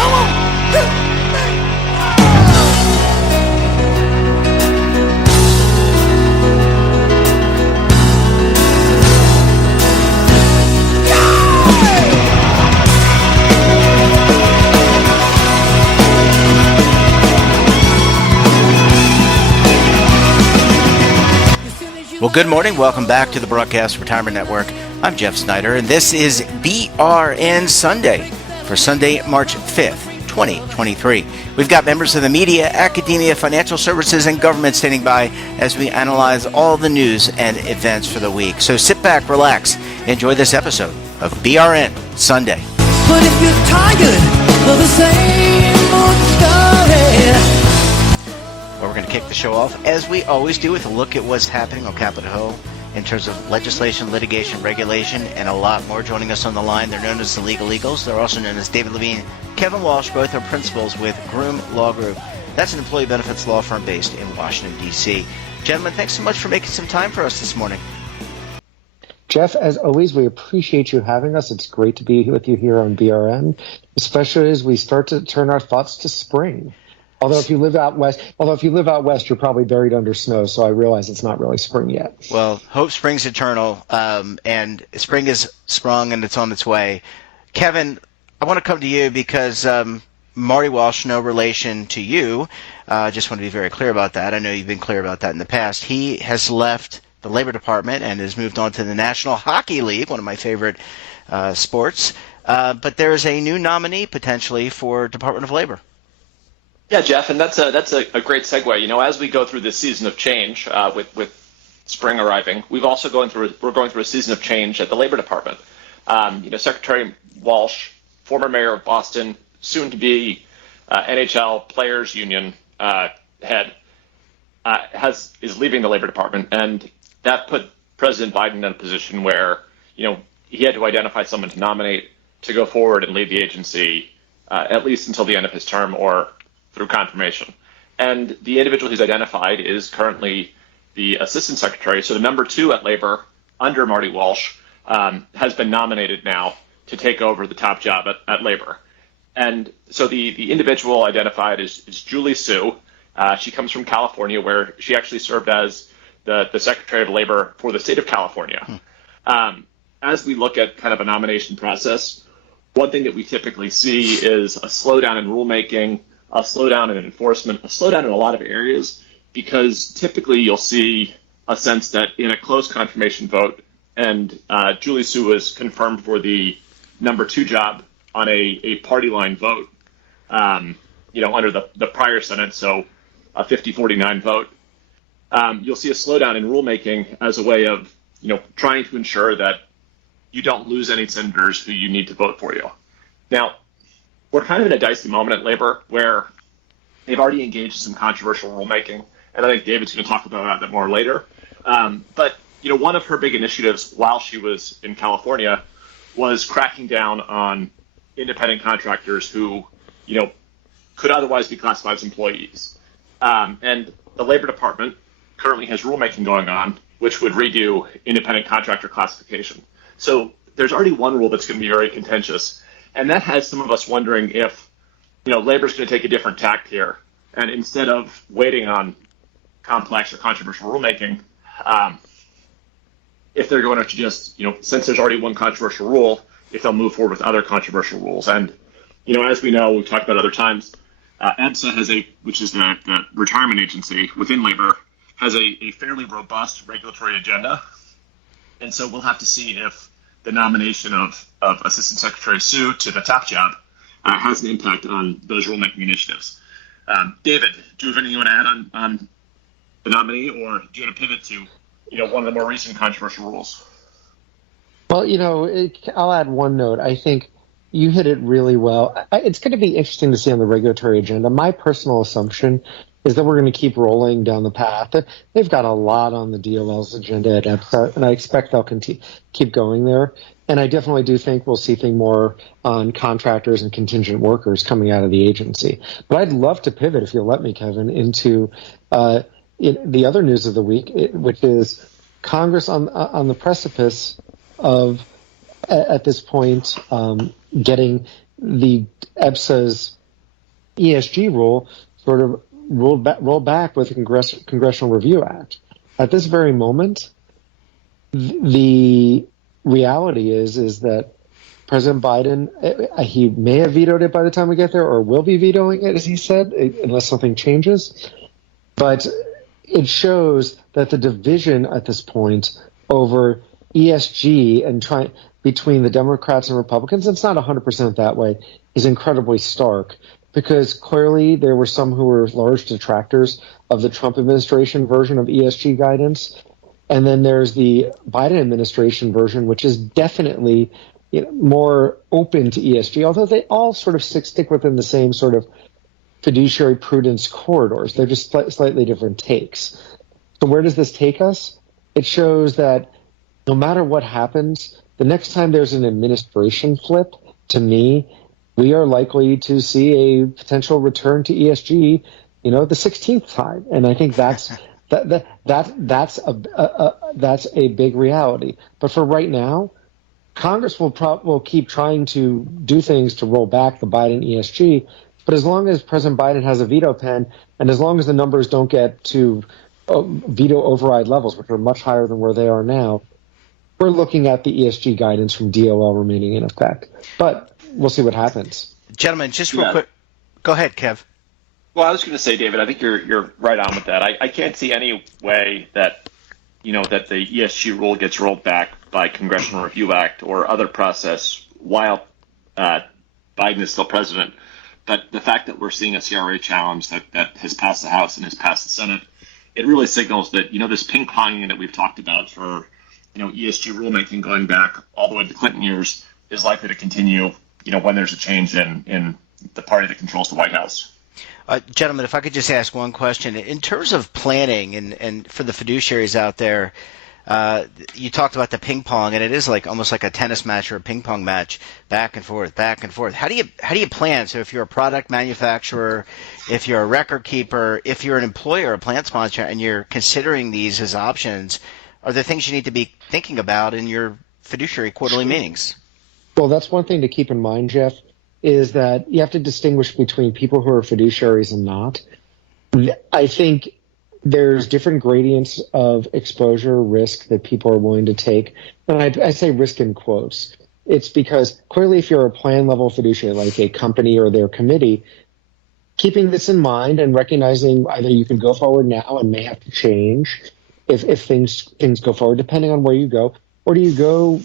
Come on! Well, good morning. Welcome back to the Broadcast Retirement Network. I'm Jeff Snyder, and this is BRN Sunday for Sunday, March 5th, 2023. We've got members of the media, academia, financial services, and government standing by as we analyze all the news and events for the week. So sit back, relax, enjoy this episode of BRN Sunday. But if you're tired of the same old story. Well, we're going to kick the show off, as we always do, with a look at what's happening on Capitol Hill in terms of legislation, litigation, regulation, and a lot more. Joining us on the line, they're known as the Legal Eagles. They're also known as David Levine, Kevin Walsh. Both are principals with Groom Law Group. That's an employee benefits law firm based in Washington, D.C. Gentlemen, thanks so much for making some time for us this morning. Jeff, as always, we appreciate you having us. It's great to be with you here on BRN, especially as we start to turn our thoughts to spring. Although if you live out west, you're probably buried under snow. So I realize it's not really spring yet. Well, hope springs eternal, and spring is sprung and it's on its way. Kevin, I want to come to you because Marty Walsh, no relation to you. Just want to be very clear about that. I know you've been clear about that in the past. He has left the Labor Department and has moved on to the National Hockey League, one of my favorite sports. But there is a new nominee potentially for Department of Labor. Yeah, Jeff, and that's a great segue. You know, as we go through this season of change with spring arriving, we're going through a season of change at the Labor Department. Secretary Walsh, former mayor of Boston, soon to be NHL Players Union head, is leaving the Labor Department, and that put President Biden in a position where he had to identify someone to nominate to go forward and lead the agency at least until the end of his term or through confirmation. And the individual he's identified is currently the assistant secretary, so the number 2 at Labor under Marty Walsh has been nominated now to take over the top job at Labor. And so the individual identified is Julie Su. She comes from California, where she actually served as the Secretary of Labor for the state of California. As we look at kind of a nomination process, one thing that we typically see is a slowdown in rulemaking, a slowdown in enforcement, a slowdown in a lot of areas, because typically you'll see a sense that in a close confirmation vote, and Julie Su was confirmed for the number 2 job on a party line vote, under the prior Senate, so a 50-49 vote. You'll see a slowdown in rulemaking as a way of, trying to ensure that you don't lose any senators who you need to vote for you. Now, we're kind of in a dicey moment at Labor where they've already engaged in some controversial rulemaking, and I think David's going to talk about that more later. But one of her big initiatives while she was in California was cracking down on independent contractors who, could otherwise be classified as employees. And the Labor Department currently has rulemaking going on, which would redo independent contractor classification. So there's already one rule that's going to be very contentious. And that has some of us wondering if, Labor's going to take a different tack here. And instead of waiting on complex or controversial rulemaking, if they're going to just, since there's already one controversial rule, if they'll move forward with other controversial rules. And, as we know, we've talked about other times, EBSA which is the retirement agency within Labor, has a fairly robust regulatory agenda. And so we'll have to see if the nomination of Assistant Secretary Su to the top job has an impact on those rulemaking initiatives. David, do you have anything you want to add on the nominee, or do you want to pivot to one of the more recent controversial rules? Well, I'll add one note. I think you hit it really well. It's going to be interesting to see on the regulatory agenda. My personal assumption is that we're going to keep rolling down the path. They've got a lot on the DOL's agenda at EBSA, and I expect they'll keep going there. And I definitely do think we'll see things more on contractors and contingent workers coming out of the agency. But I'd love to pivot, if you'll let me, Kevin, into the other news of the week, which is Congress on the precipice of, at this point, getting the EPSA's ESG rule sort of rolled back with the Congressional Review Act. At this very moment, the reality is that President Biden, he may have vetoed it by the time we get there, or will be vetoing it, as he said, unless something changes. But it shows that the division at this point over ESG and between the Democrats and Republicans, it's not 100% that way, is incredibly stark. Because clearly there were some who were large detractors of the Trump administration version of ESG guidance. And then there's the Biden administration version, which is definitely more open to ESG, although they all sort of stick within the same sort of fiduciary prudence corridors. They're just slightly different takes. So where does this take us? It shows that no matter what happens, the next time there's an administration flip, to me, we are likely to see a potential return to ESG, the 16th time. And I think that's a big reality. But for right now, Congress will keep trying to do things to roll back the Biden ESG. But as long as President Biden has a veto pen, and as long as the numbers don't get to veto override levels, which are much higher than where they are now, we're looking at the ESG guidance from DOL remaining in effect. But we'll see what happens. Gentlemen, just real quick. Go ahead, Kev. Well, I was going to say, David, I think you're right on with that. I can't see any way that that the ESG rule gets rolled back by Congressional Review Act or other process while Biden is still president. But the fact that we're seeing a CRA challenge that has passed the House and has passed the Senate, it really signals that this ping-ponging that we've talked about for ESG rulemaking going back all the way to the Clinton years is likely to continue. When there's a change in the party that controls the White House. Gentlemen, if I could just ask one question. In terms of planning and for the fiduciaries out there, you talked about the ping pong, and it is almost like a tennis match or a ping pong match, back and forth, back and forth. How do you plan? So if you're a product manufacturer, if you're a record keeper, if you're an employer, a plant sponsor, and you're considering these as options, are there things you need to be thinking about in your fiduciary quarterly meetings? Well, that's one thing to keep in mind, Jeff, is that you have to distinguish between people who are fiduciaries and not. I think there's different gradients of exposure risk that people are willing to take. And I say risk in quotes. It's because clearly if you're a plan level fiduciary, like a company or their committee, keeping this in mind and recognizing either you can go forward now and may have to change if things go forward, depending on where you go, or do you go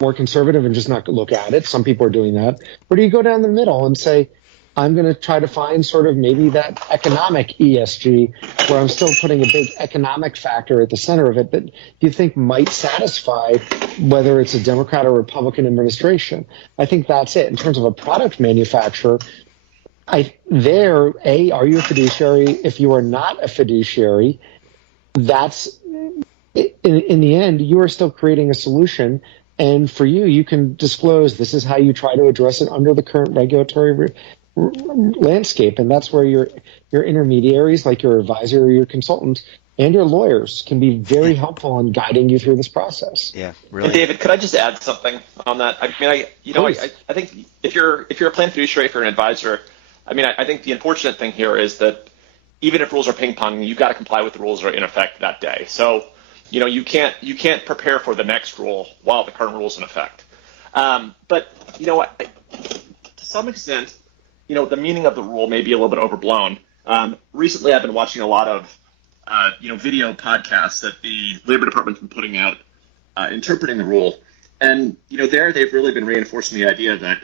more conservative and just not look at it? Some people are doing that. Or do you go down the middle and say, I'm going to try to find sort of maybe that economic ESG where I'm still putting a big economic factor at the center of it that you think might satisfy whether it's a Democrat or Republican administration? I think that's it. In terms of a product manufacturer, are you a fiduciary? If you are not a fiduciary, that's in the end, you are still creating a solution. And for you can disclose this is how you try to address it under the current regulatory landscape. And that's where your intermediaries, like your advisor or your consultant, and your lawyers can be very helpful in guiding you through this process. Yeah, really. And David, could I just add something on that? I mean, I think if you're a plan fiduciary, if you're an advisor, I think the unfortunate thing here is that even if rules are ping-ponging, you've got to comply with the rules that are in effect that day. So you can't prepare for the next rule while the current rule is in effect. But to some extent, the meaning of the rule may be a little bit overblown. Recently, I've been watching a lot of video podcasts that the Labor Department's been putting out interpreting the rule, and there they've really been reinforcing the idea that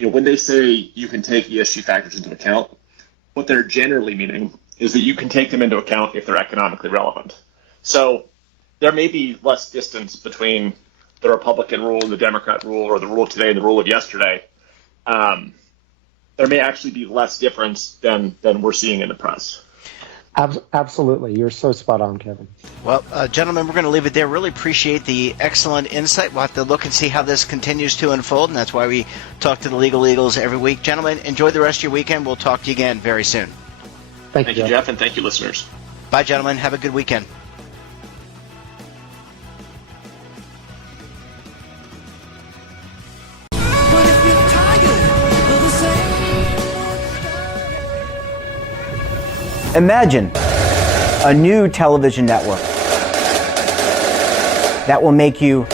when they say you can take ESG factors into account, what they're generally meaning is that you can take them into account if they're economically relevant. So there may be less distance between the Republican rule and the Democrat rule, or the rule today and the rule of yesterday. There may actually be less difference than we're seeing in the press. Absolutely. You're so spot on, Kevin. Well, gentlemen, we're going to leave it there. Really appreciate the excellent insight. We'll have to look and see how this continues to unfold, and that's why we talk to the Legal Eagles every week. Gentlemen, enjoy the rest of your weekend. We'll talk to you again very soon. Thank you, Jeff, and thank you, listeners. Bye, gentlemen. Have a good weekend. But if you're tired Imagine a new television network that will make you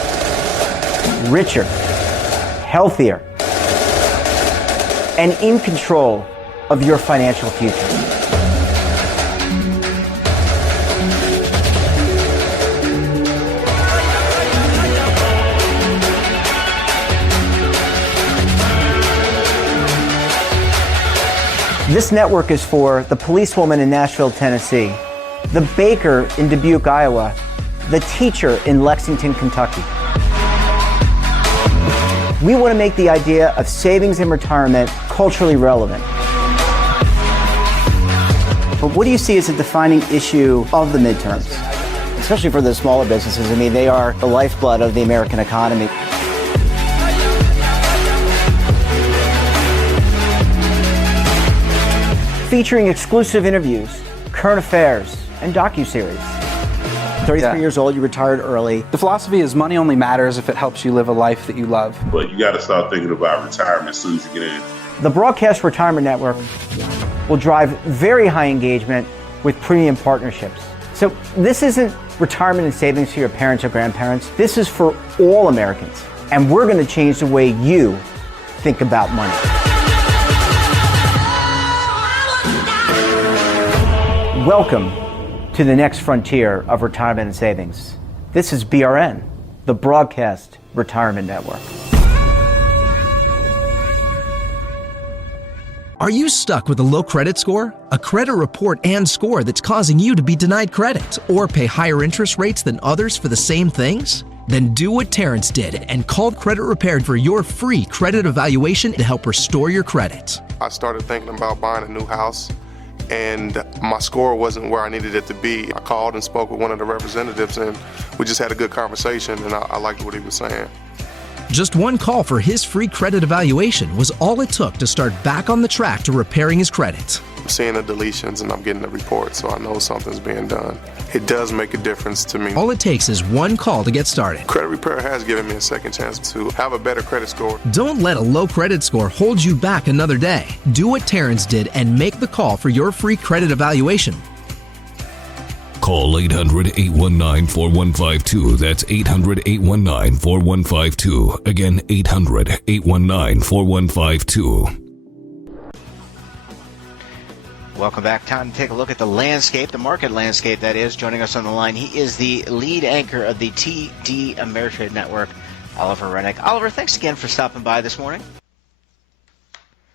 richer, healthier, and in control of your financial future. This network is for the policewoman in Nashville, Tennessee, the baker in Dubuque, Iowa, the teacher in Lexington, Kentucky. We want to make the idea of savings and retirement culturally relevant. But what do you see as a defining issue of the midterms? Especially for the smaller businesses. I mean, they are the lifeblood of the American economy. Featuring exclusive interviews, current affairs, and docuseries. 33 years old, you retired early. The philosophy is money only matters if it helps you live a life that you love. But you got to start thinking about retirement as soon as you get in. The Broadcast Retirement Network will drive very high engagement with premium partnerships. So this isn't retirement and savings for your parents or grandparents. This is for all Americans. And we're going to change the way you think about money. Welcome to the next frontier of retirement and savings. This is BRN, the Broadcast Retirement Network. Are you stuck with a low credit score? A credit report and score that's causing you to be denied credit or pay higher interest rates than others for the same things? Then do what Terrence did and call Credit Repaired for your free credit evaluation to help restore your credit. I started thinking about buying a new house, and my score wasn't where I needed it to be. I called and spoke with one of the representatives, and we just had a good conversation, and I liked what he was saying. Just one call for his free credit evaluation was all it took to start back on the track to repairing his credit. I'm seeing the deletions, and I'm getting the report, so I know something's being done. It does make a difference to me. All it takes is one call to get started. Credit Repair has given me a second chance to have a better credit score. Don't let a low credit score hold you back another day. Do what Terrence did and make the call for your free credit evaluation. Call 800-819-4152. That's 800-819-4152. Again, 800-819-4152. Welcome back. Time to take a look at the landscape, the market landscape, that is. Joining us on the line, he is the lead anchor of the TD Ameritrade Network, Oliver Rennick. Oliver, thanks again for stopping by this morning.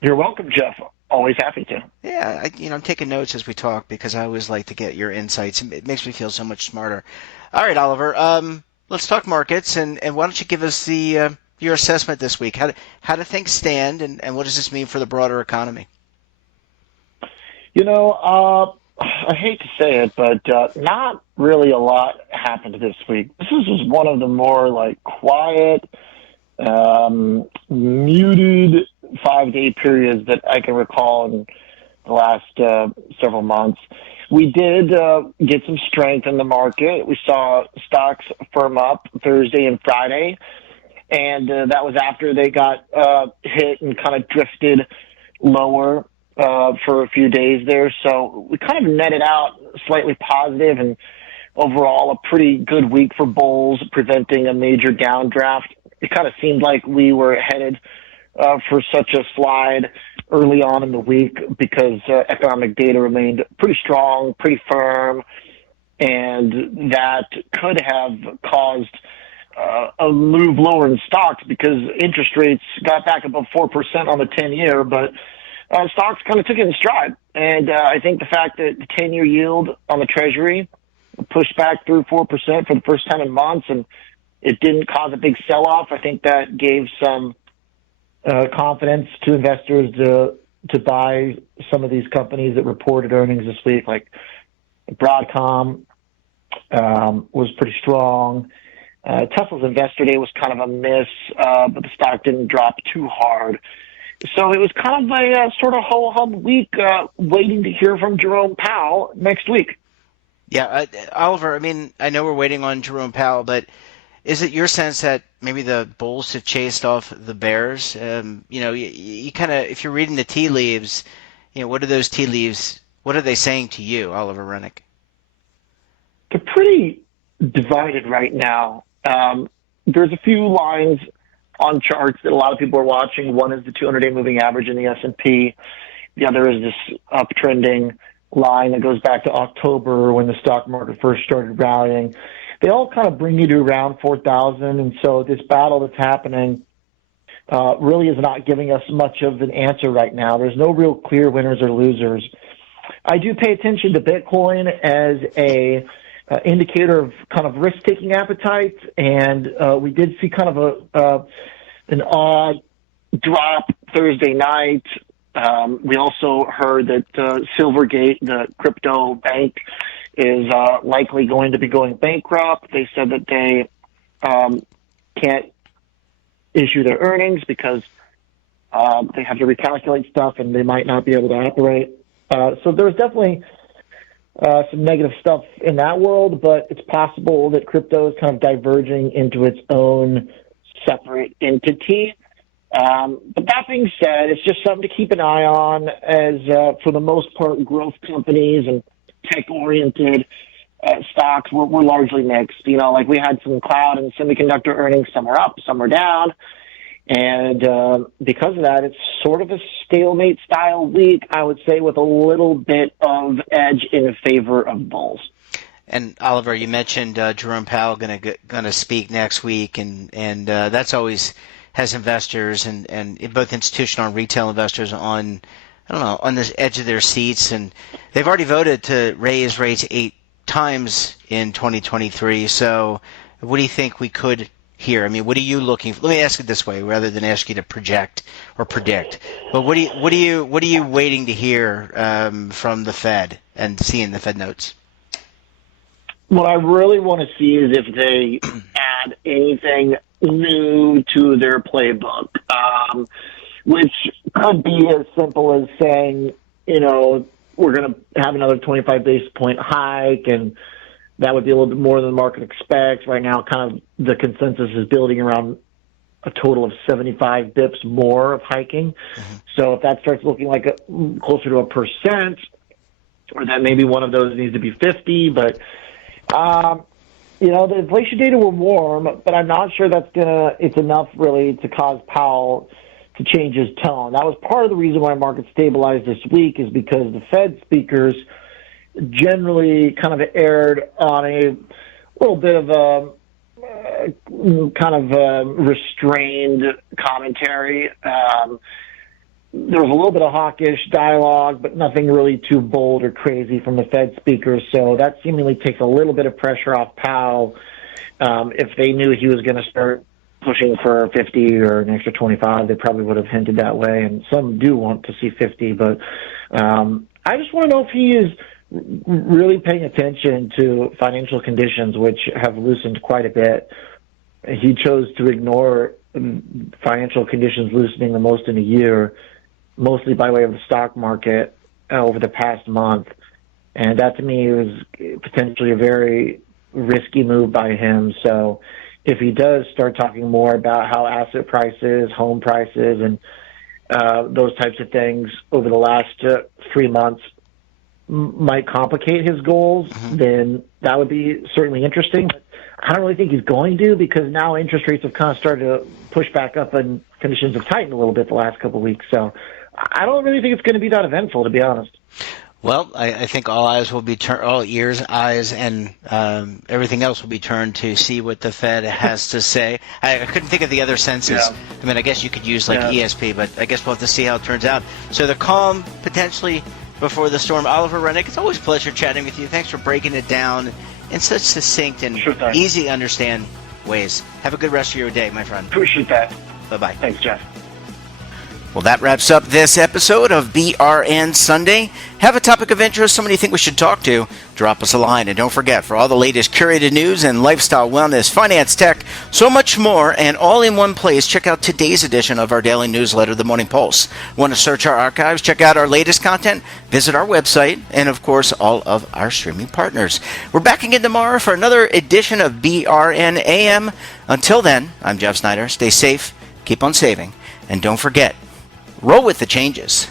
You're welcome, Jeff. Always happy to. Yeah, I'm taking notes as we talk because I always like to get your insights. It makes me feel so much smarter. All right, Oliver, let's talk markets, and why don't you give us the your assessment this week? How do things stand, and what does this mean for the broader economy? I hate to say it, but not really a lot happened this week. This was one of the more quiet, muted 5-day periods that I can recall in the last several months. We did get some strength in the market. We saw stocks firm up Thursday and Friday, and that was after they got hit and kind of drifted lower for a few days there. So we kind of netted out slightly positive, and overall a pretty good week for bulls, preventing a major downdraft. It kind of seemed like we were headed for such a slide early on in the week because economic data remained pretty strong, pretty firm, and that could have caused a move lower in stocks because interest rates got back above 4% on the 10-year, but stocks kind of took it in stride. And I think the fact that the 10-year yield on the Treasury pushed back through 4% for the first time in months, and it didn't cause a big sell-off, I think that gave some confidence to investors to buy some of these companies that reported earnings this week, like Broadcom was pretty strong. Tesla's Investor Day was kind of a miss, but the stock didn't drop too hard. So it was kind of a sort of ho-hum week, waiting to hear from Jerome Powell next week. Yeah, Oliver, I know we're waiting on Jerome Powell, but is it your sense that maybe the bulls have chased off the bears? You kind of, if you're reading the tea leaves, what do those tea leaves What are they saying to you, Oliver Rennick? They're pretty divided right now. There's a few lines on charts that a lot of people are watching. One is the 200-day moving average in the S&P. The other is this uptrending line that goes back to October when the stock market first started rallying. They all kind of bring you to around 4,000, and so this battle that's happening really is not giving us much of an answer right now. There's no real clear winners or losers. I do pay attention to Bitcoin as a indicator of kind of risk-taking appetite, and we did see kind of an odd drop Thursday night. We also heard that Silvergate, the crypto bank, is likely going to be going bankrupt. They said that they can't issue their earnings because they have to recalculate stuff and they might not be able to operate. So there's definitely some negative stuff in that world, but it's possible that crypto is kind of diverging into its own separate entity. But that being said, it's just something to keep an eye on as, for the most part, growth companies and tech-oriented stocks were largely mixed. You know, like we had some cloud and semiconductor earnings, some were up, some were down. And because of that, it's sort of a stalemate style week, I would say, with a little bit of edge in favor of bulls. And Oliver, you mentioned Jerome Powell going to speak next week, and that's always has investors and both institutional and retail investors on, I don't know, on this edge of their seats. And they've already voted to raise rates 8 times in 2023. So what do you think we could hear? I mean, what are you looking for? Let me ask it this way, rather than ask you to project or predict. But what are you waiting to hear from the Fed and seeing the Fed notes? What I really want to see is if they add anything new to their playbook, which could be as simple as saying, you know, we're going to have another 25 basis point hike, and that would be a little bit more than the market expects. Right now, kind of the consensus is building around a total of 75 bips more of hiking. Mm-hmm. So if that starts looking like closer to 1%, or that maybe one of those needs to be 50, but you know, the inflation data were warm, but I'm not sure it's enough really to cause Powell to change his tone. That was part of the reason why markets stabilized this week, is because the Fed speakers generally kind of erred on a little bit of a restrained commentary. There was a little bit of hawkish dialogue, but nothing really too bold or crazy from the Fed speakers. So that seemingly takes a little bit of pressure off Powell. If they knew he was going to start pushing for 50 or an extra 25, they probably would have hinted that way. And some do want to see 50, but I just want to know if he is really paying attention to financial conditions, which have loosened quite a bit. He chose to ignore financial conditions loosening the most in a year, mostly by way of the stock market over the past month. And that to me was potentially a very risky move by him. So if he does start talking more about how asset prices, home prices, and those types of things over the last 3 months might complicate his goals, mm-hmm. then that would be certainly interesting. But I don't really think he's going to, because now interest rates have kind of started to push back up and conditions have tightened a little bit the last couple of weeks. So I don't really think it's going to be that eventful, to be honest. Well, I think all ears, eyes, and everything else will be turned to see what the Fed has to say. I couldn't think of the other senses. Yeah. I mean, I guess you could use ESP, but I guess we'll have to see how it turns out. So the calm potentially before the storm. Oliver Rennick, it's always a pleasure chatting with you. Thanks for breaking it down in such succinct and easy to understand ways. Have a good rest of your day, my friend. Appreciate that. Bye-bye. Thanks, Jeff. Well, that wraps up this episode of BRN Sunday. Have a topic of interest, somebody you think we should talk to? Drop us a line. And don't forget, for all the latest curated news and lifestyle, wellness, finance, tech, so much more, and all in one place, check out today's edition of our daily newsletter, The Morning Pulse. Want to search our archives, check out our latest content, visit our website, and of course, all of our streaming partners. We're back again tomorrow for another edition of BRN AM. Until then, I'm Jeff Snyder. Stay safe, keep on saving, and don't forget, roll with the changes.